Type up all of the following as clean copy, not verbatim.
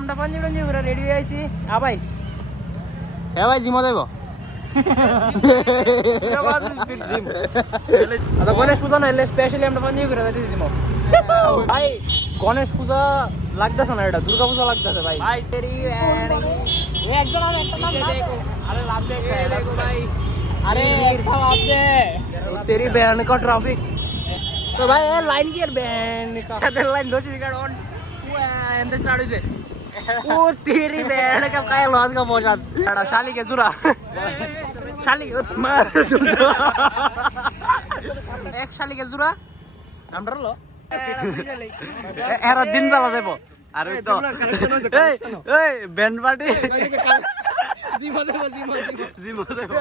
আমরা পঞ্চগঞ্জ ঘুরে রেডি হয়ে আছি ভাই হ্যাঁ ভাই জিমা যাইব গণেশ পূজা না এলে স্পেশালি আমরা পঞ্চগঞ্জ ঘুরে যাইতেছি জিমা ভাই গণেশ পূজা লাগতেছে না এটা দুর্গা পূজা লাগতেছে ভাই একজন আরে লাভ দেখো ভাই अरे तेरी बहन का ट्रैफिक तो भाई लाइन की बहन का लाइन दो विकेट ऑन एंड स्टार्ट हुई ओ तेरी बहन का काय लॉस का मोशन शाली के सुरा शाली मार एक शाली के सुरा नाम डर लो এরা দিন বেলা যাব আর ওই তো এই ব্যান্ড পার্টি জিমা দেব জিমা দেব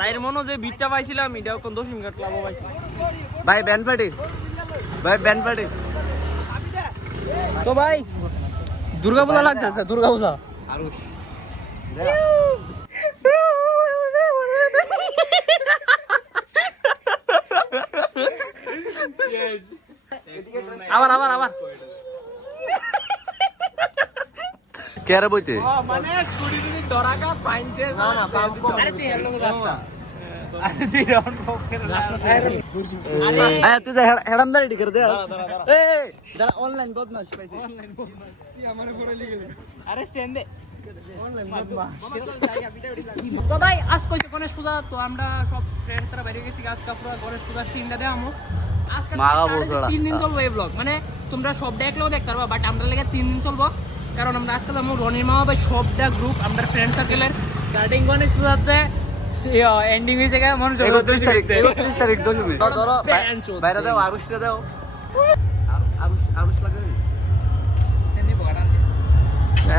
তাইর মনে যে বিটটা পাইছিলাম এটাও কোন 10 মিনিট লাভ পাইছি ভাই ব্যান্ড পার্টি তো ভাই দুর্গা পূজা লাগতেছে দুর্গা পূজা আবার আবার আবার কেরে বইতে মানে স্কুটি যদি ডরাকা পাইছে না না পাম কম আরে তুই হেলো রাস্তা আরে তুই রাউন্ড পকেট রাস্তা আরে তুই হেডামদারি ঠিক করে দে এই দাঁড়া অনলাইন বদমাশ পাইছে অনলাইন বদমাশ তুই আমারে করে লিখে দে আরে স্ট্যান্ড দে অনলাইন বদমাশ তো ভাই আজ কইছে গণেশ পূজা তো আমরা সব ফ্রেন্ড তারা বাইরে গেছি আজকে পুরো গণেশ পূজার সিনটা দেখামু আজকে 3 দিন চলবে এই ব্লগ মানে তোমরা সব দেখলেও দেখতে পারবা বাট আমরা লাগে 3 দিন চলবো কারণ আমরা আজকে যাবো রনির মামা ভাই সবটা গ্রুপ আমরা ফ্রেন্ড সার্কেলের স্টার্টিং গণেশ পূজাতে এন্ডিং হয়েছে মনে 31 তারিখ দশমী ধরো বাইরে দাও আরুষটা দাও আরুষ লাগে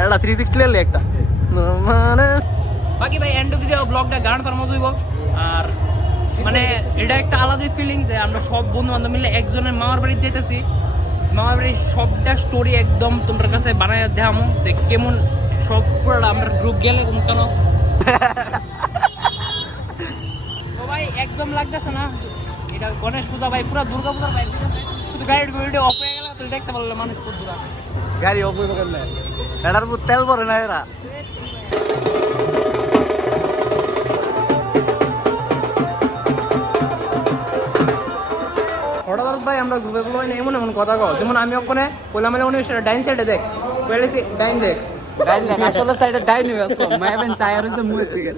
এটা 360 লেলে একটা মানে বাকি ভাই এন্ড অফ দি ব্লগটা গান ফার্মাস হইব আর মানে এটা একটা আলাদা ফিলিং যে আমরা সব বন্ধু বান্ধব মিলে একজনের মামার বাড়ি যেতেছি মামার বাড়ির সবটা স্টোরি একদম তোমার কাছে বানায় দেখামো যে কেমন সব পুরোটা আমরা গ্রুপ গেলে কোন কেন তো ভাই একদম লাগতেছে না এটা গণেশ পূজা ভাই পুরো দুর্গা পূজার ভাই শুধু গাড়ি গুড়ি অফ হয়ে গেল তুই দেখতে পারলে মানুষ কত দূর গাড়ি অফ হইব কেন এটার মধ্যে তেল ভরে না এরা হঠাৎ ভাই আমরা গ্রুপে গুলো এমন এমন কথা কও যেমন আমি ওখানে বললাম উনি ডাইন সাইডে দেখ বলেছি ডাইন দেখ ডাইন দেখ আসলে সাইডে ডাইন হইছে আসলে মায়াবেন চায়ার হইছে মুয়ের দিকে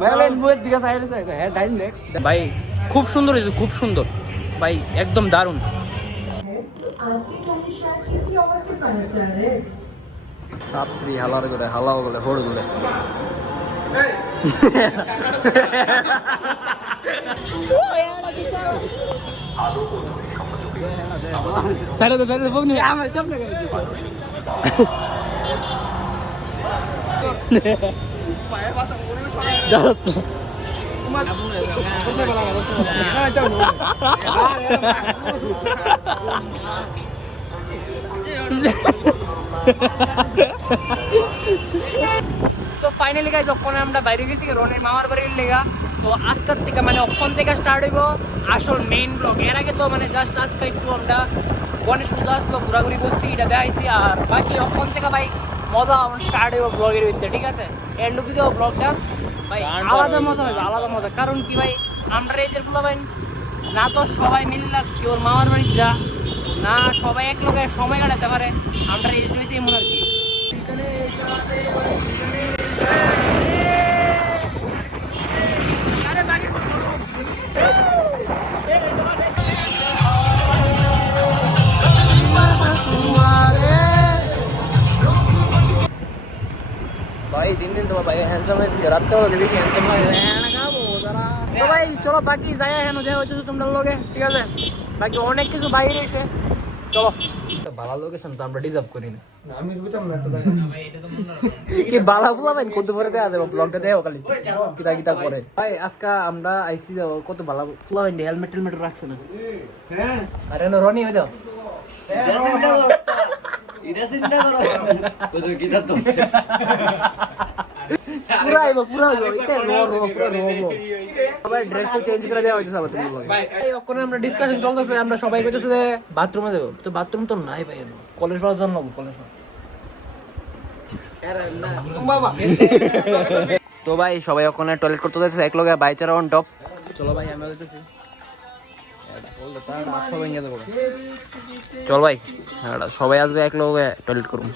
মায়াবেন মুয়ের দিকে চায়ার হইছে হ্যাঁ ডাইন দেখ ভাই খুব সুন্দর হয়েছে খুব সুন্দর ভাই একদম দারুণ সাপরি হালার করে হালাও গলে হোড় গলে সাইডে তো বগনি আমি সব লাগে পায়ে পাতা মনে হয় দাঁড়াত তোমার কোথায় বলা গেল না যাও তো ফাইনালি গাইজ যখন আমরা বাইরে গেছি রনির মামার বাড়ির লেগা তো আজকের থেকে মানে ওখান থেকে স্টার্ট হইব আসল মেইন ব্লগ এর আগে তো মানে জাস্ট আজকে একটু আমরা গণেশ পূজা আসলো ঘোরাঘুরি করছি এটা দেখাইছি আর বাকি ওখান থেকে ভাই মজা স্টার্ট হইব ব্লগের ভিতরে ঠিক আছে এন্ড অব্দি দেবো ব্লগটা ভাই আলাদা মজা হবে আলাদা মজা কারণ কি ভাই আমরা এই যে ভাই না তো সবাই মিললে কেউ মামার বাড়ি যা না সবাই এক লোকের সময় কাটাতে পারে আমরা রেস্ট হয়েছি এমন আর কি ভাই দিন দিন তোমার ভাই হ্যান্ডসাম হয়েছে রাত্রে হলো বেশি হ্যান্ডসাম হয় তো ভাই চলো বাকি যাই হেন যে হইতেছে তোমরা লোকে ঠিক আছে বাকি অনেক কিছু বাইরে রয়েছে চলো ভালো লোকেশন তো আমরা ডিজার্ভ করি না আমি বুঝতাম না কি বালা বুলা ভাই কত পরে দেয়া দেব ব্লগটা দেও খালি কিটা কিটা করে ভাই আজকে আমরা আইসি যাও কত বালা ফুলা ভাই হেলমেট টেলমেট রাখছ না হ্যাঁ আরে না রনি হই দাও এটা চিন্তা করো ওই কিটা তো পুরা আইবো পুরা আইবো এটা পুরা সবাই ড্রেস তো চেঞ্জ করে দেওয়া হইছে সবার তুমি এই ওখানে আমরা ডিসকাশন চলতেছে আমরা সবাই কইতেছে যে বাথরুমে যাব তো বাথরুম তো নাই ভাই কলেজ পাওয়ার জন্য কলেজ তো ভাই সবাই ওখানে টয়লেট করতে যাচ্ছে এক লগে বাইচারা অন টপ চলো ভাই আমরা যাইতেছি চল ভাই সবাই আসবে এক লগে টয়লেট করুন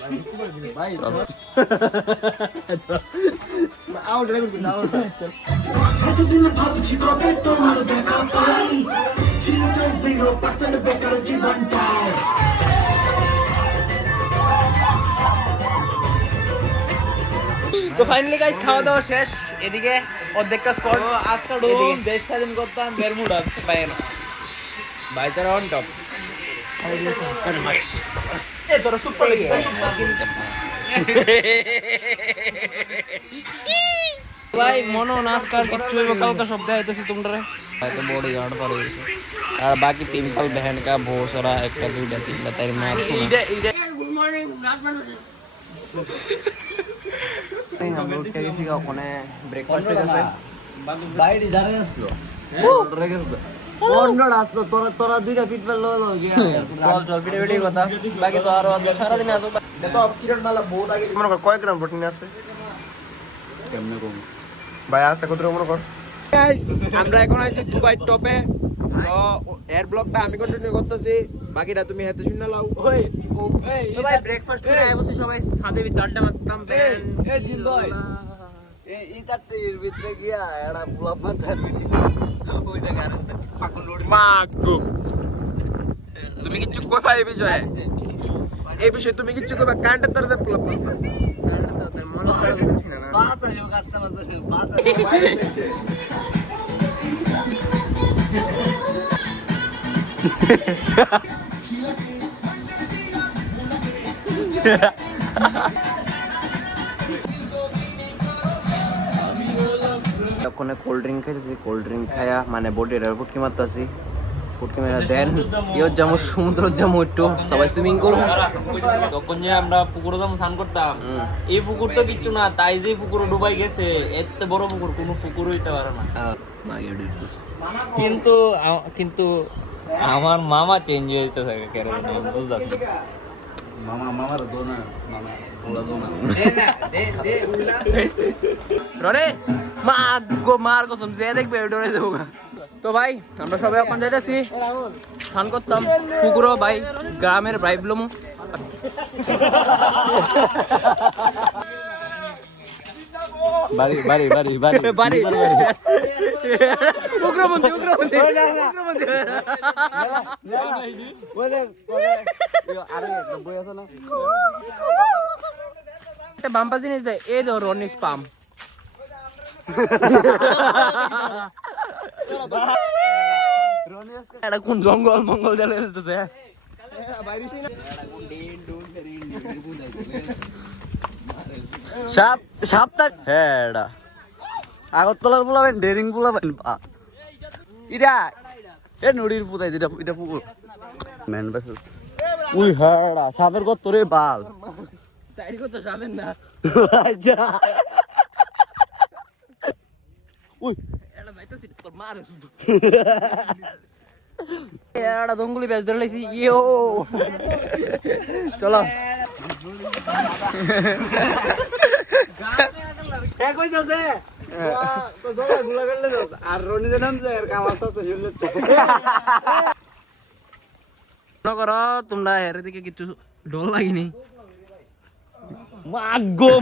তো ফাইনালি গাইস খাওয়া দাওয়া শেষ এদিকে অর্ধেকটা স্কোয়াড আজকে ডোম দেশ স্বাধীন করতাম বেরমুডা পায় না বাইচারা অন টপ এ তোরা সুপার লাগে ভাই মনো নাস্কার কিছু হইব কালকা সব দেখাইতেছি তোমরা তো বডি গার্ড পরে গেছে আর বাকি পিম্পল बहन का बहुत सारा একটা দুইটা তিনটা তাই মার শুনো গুড মর্নিং আমরা উঠে গেছি ওখানে ব্রেকফাস্ট হয়ে গেছে বাইরে যারা আসলো অর্ডার গেছে অর্ডার আসলো তোরা দুইটা ফিট পেল হলো চল ভিডিও ভিডিও কথা বাকি তো আরো সারা দিন আসো তো কিরণ মালা বহুত আগে মনে কর কয় গ্রাম প্রোটিন আছে কেমনে কম ভাই আছে কত মনে কর গাইস আমরা এখন আছি দুবাই টপে তো এয়ার ব্লগটা আমি কন্টিনিউ করতেছি বাকিটা তুমি হাতে শুনে নাও ওই তো ভাই ব্রেকফাস্ট করে আইবছি সবাই সাদে আড্ডা মারতাম এই দিন ভাই এই তাতে এর ভিতরে গিয়া এড়া পুলা পাতা ওই জায়গা পাকল লোড়ি মাগো তুমি কিচ্ছু কই পাই এই বিষয়ে তুমি কিচ্ছু কইবা কান্টার তরতে পুল আপ তো তোর মন করে দিচ্ছি না পাতা যো কাটতে পাতা ওখানে কোল্ড ড্রিঙ্ক খাইতেছি কোল্ড ড্রিঙ্ক খায়া মানে বডির ফুটকি মারতেছি ফুটকি মেরা দেন ইও যেমন সমুদ্র যেমন একটু সবাই সুইমিং করবো তখন যে আমরা পুকুরে যখন স্নান করতাম এই পুকুর তো কিচ্ছু না তাই যে পুকুরে ডুবাই গেছে এত বড় পুকুর কোনো পুকুর হইতে পারে না কিন্তু কিন্তু আমার মামা চেঞ্জ হইতে থাকে কেন বুঝলাম মামার দোনা মামা ওলা দোনা রনে মা গো মার কসম যে দেখবে ডরে যাবো তো ভাই আমরা সবাই এখন যাইতেছি স্নান করতাম পুকুরও ভাই গ্রামের ভাইবলম বাড়ি বাড়ি বাড়ি বাড়ি বাড়ি উগ্রমন্ত্রী উগ্রমন্ত্রী আরে বই আছে না একটা বাম্পা জিনিস দেয় এই ধর রনিস পাম এটা কোন জঙ্গল মঙ্গল জ্বালিয়ে দিতেছে সাপটা হ্যাঁ এটা আগরতলার পোলাবেন ডেরিং পোলাবেন ইটা এ নদীর পুতাই এটা পুকুর মেন বাস উই হ্যাঁ সাপের কত রে বাল তাই কথা যাবেন না উই এটা যাইতেছি তোর মারে শুধু এটা জঙ্গলি বেশ ধরে লাইছি ইয়ো চলো আর রনিদের নাম মনে করো তোমরা এর দিকে কিছু ডর লাগেনি মাগো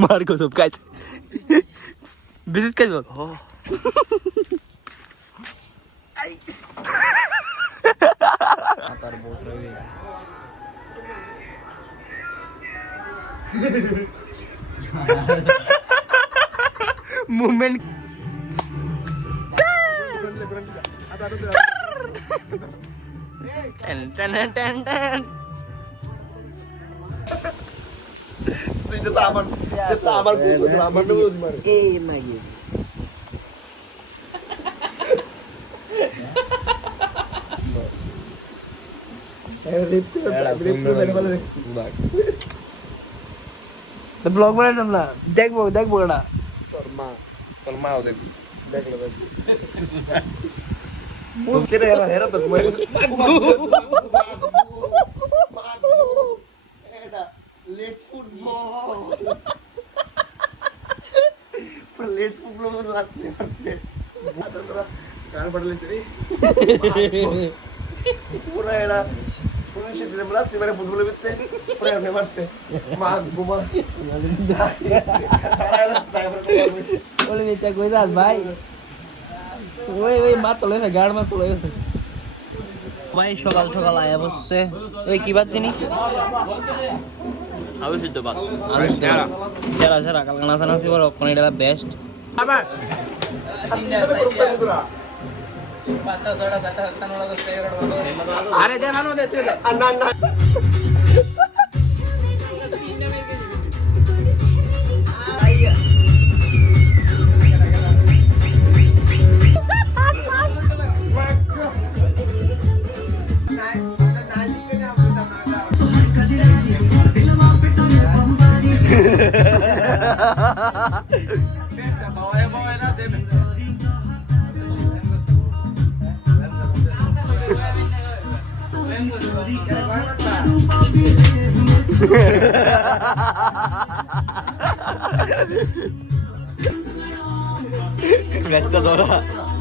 মার কো সব কাজ বিশেষ কাজ বল তার বহুত হয়ে গেছে movement ten ten ten ten এই মাগি ব্লগ বানাইতাম না, দেখবো এটা। তোর মাও দেখবি, দেখলো হেরা তো ঘুমাই গেছে। লেট ফুটবল মনে লাগতে পারছে গান পাঠালেছে রে পুরা এরা পুলিশে দিলে লাগতে পারে ফুটবলের ভিতরে পুরা এমনি মারছে মা ঘুমা বলে বেচা কই যাস ভাই? ওই মা তোলে না, গাড় মা তোলে গেছে ভাই। সকাল সকাল আয়া বসছে। ওই কি বাদ চিনি আলু সিদ্ধ ভাত সেরা সেরা কালকে নাচানাচি বলো কোন এটা বেস্ট। আবার আরে দেখানো দে না না গ্যাসটা ধরা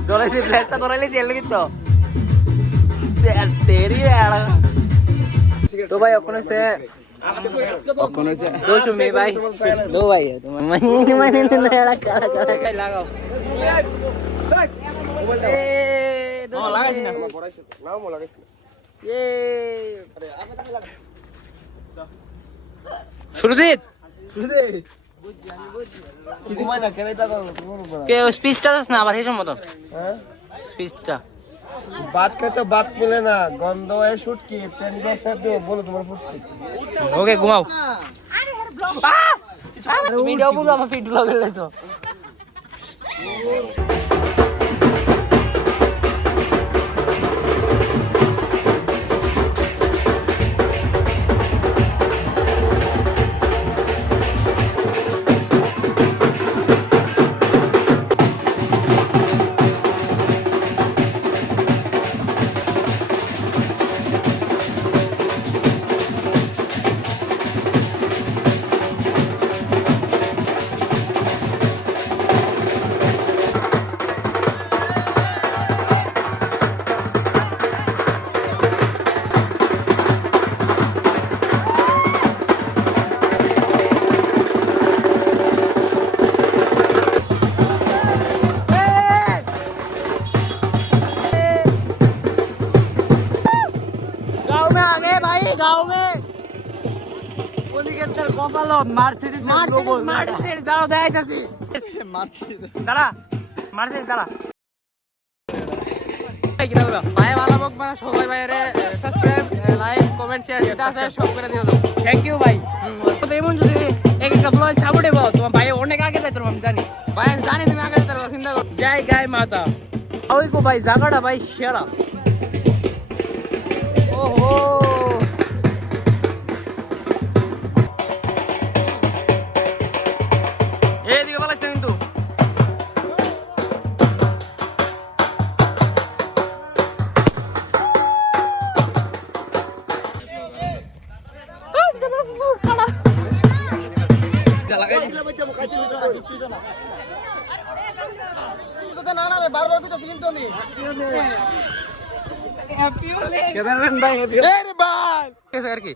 ধরাইছি, ফ্ল্যাশটা ধরাইলেছি এর কিন্তু তেরি এড়া। তো ভাই ওখানে সে দো সুমি ভাই, দো ভাই তোমার মানে এড়া কালা কালা লাগাও। এ দো লাগাইছ না, নাও মো লাগাইছ এ শুরুজিত ঘুমাই না কেন এটা কে স্পিচটা দাস না আবার সেই মত হ্যাঁ স্পিচটা। बात करते बात मिले ना गंध है शुट की पेन ग्लास है दो बोलो तुम्हारा फुट की ওকে ঘুমাও। ভিডিও বুঝো আমার ফিট ব্লগ লেছো। गाँव में आ गए भाई, गाँव में কলিকাতার কপালত মার্সিডিজ মার্সিডিজ দাঁড়াও দেখাইতাছি। দাঁড়া মার্সিডিজ দাঁড়া ভাই ভালো বক মানে সবাই ভাইরে সাবস্ক্রাইব লাইক কমেন্ট শেয়ার দিতে আছে সব করে দিও। থ্যাংক ইউ ভাই। তো এমন যদি এক একটা ব্লগ সাপোর্ট দেবো তোমার ভাই অনেক আগে যাই তোর আমি জানি ভাই আমি জানি তুমি আগে যেতে পারো, চিন্তা করো। জয় গায় মাতা। ওই কো ভাই জায়গাটা ভাই সেরা। ওহো এইদিকে ভালো লাগছে কিন্তু বারবার কইতাছি কিন্তু আমি ক্যামেরাম্যান ভাই আর কি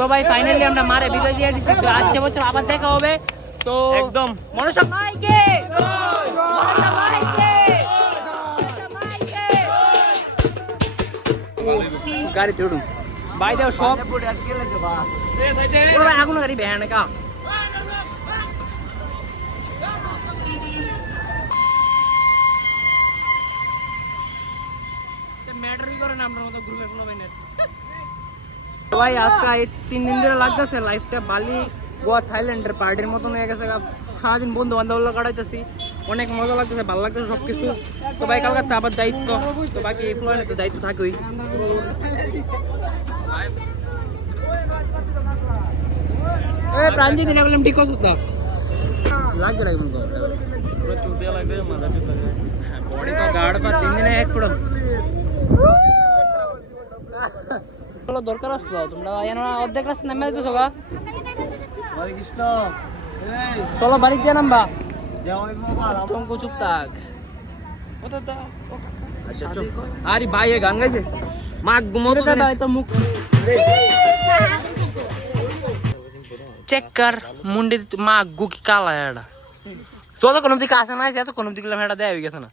তো ভাই ফাইনালি আমরা মারে বিজয় দিয়ে দিচ্ছি। তো আসছে বছর আবার দেখা হবে। তো একদম মনসা ভাইকে গাড়িতে উঠুন ভাই দেও সব আগুন গাড়ি ভ্যান কা ম্যাটারই করে না আমরা মতো গ্রুপে কোনো ভাই আজকে এই 3 দিন ধরে লাগতেছে লাইফটা বালি গোয়া থাইল্যান্ডের পার্টির মতন হয়ে গেছে। সারাদিন বন্ধু বান্ধব কাটাইতেছি। অনেক মজা লাগতেছে, ভালো লাগতেছে সবকিছু। তো ভাই কালকে তো আবার দায়িত্ব, তো বাকি এই ফ্লোরে তো দায়িত্ব থাকবেই। প্রাঞ্জিত না বললাম ঠিক আছে তো লাগছে না কিন্তু পুরো চুতিয়া লাগবে, মাথা চুতা লাগবে, বডি তো গার্ড পা 3 দিনে এক ফুট হলো দরকার আসলো। তোমরা এনা অর্ধেক রাস্তা নামে যাচ্ছো গা হরে কৃষ্ণ। চলো বাড়িতে যা নামবা টঙ্কু চুপ থাক। আরে ভাই এ গান গাইছে মাগ ঘুমো তো দাদা তো মুখ চেক কর মুন্ডে মা গু কি কালা এটা। চলো কোন দিকে আসে না, এত কোন দিকে হেটা দেয়া হয়ে গেছে না।